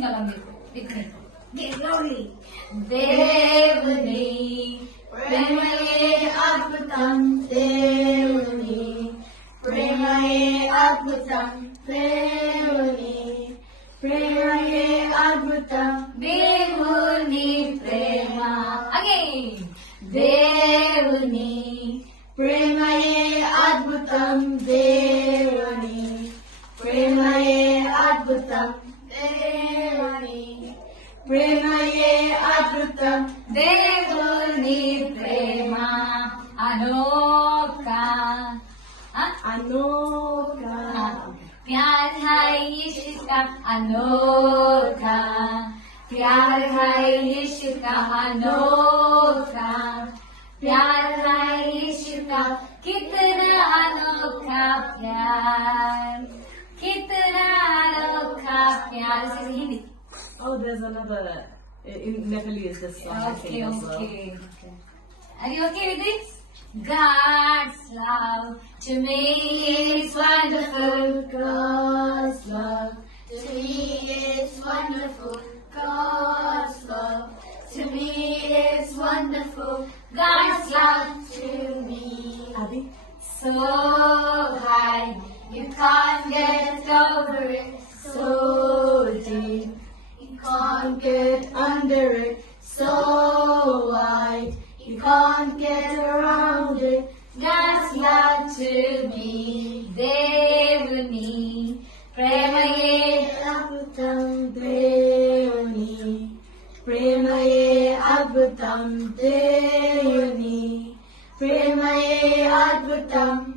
sing along with me. Get loudly. Devani, Premaye Adbhutam, Devani, Premaye Adbhutam, Devani, Premaye Adbhutam, Devani Prema. Again. Devani, Premaye Adbhutam, Devani, Premaye Adbhutam, Devani, Premaye Adbhutam, Devani Prema. Anokha, Anokha, प्यार है इश्क का अनोखा, प्यार है इश्क का अनोखा, प्यार है इश्क का कितना अनोखा प्यार, कितना अनोखा प्यार. This is Hindi. Oh, there's another in Nepalese this song. Okay. Are you okay with this? God's love to me is wonderful. God's love to me is wonderful. God's love to me is wonderful. God's love to me. Adi? So high, you can't get over it. So deep, you can't get under it. So wide, you can't get around it. God's love to me. Devani, Premaye Adbhutam, Devani, Premaye Adbhutam, Devani, Premaye Adbhutam,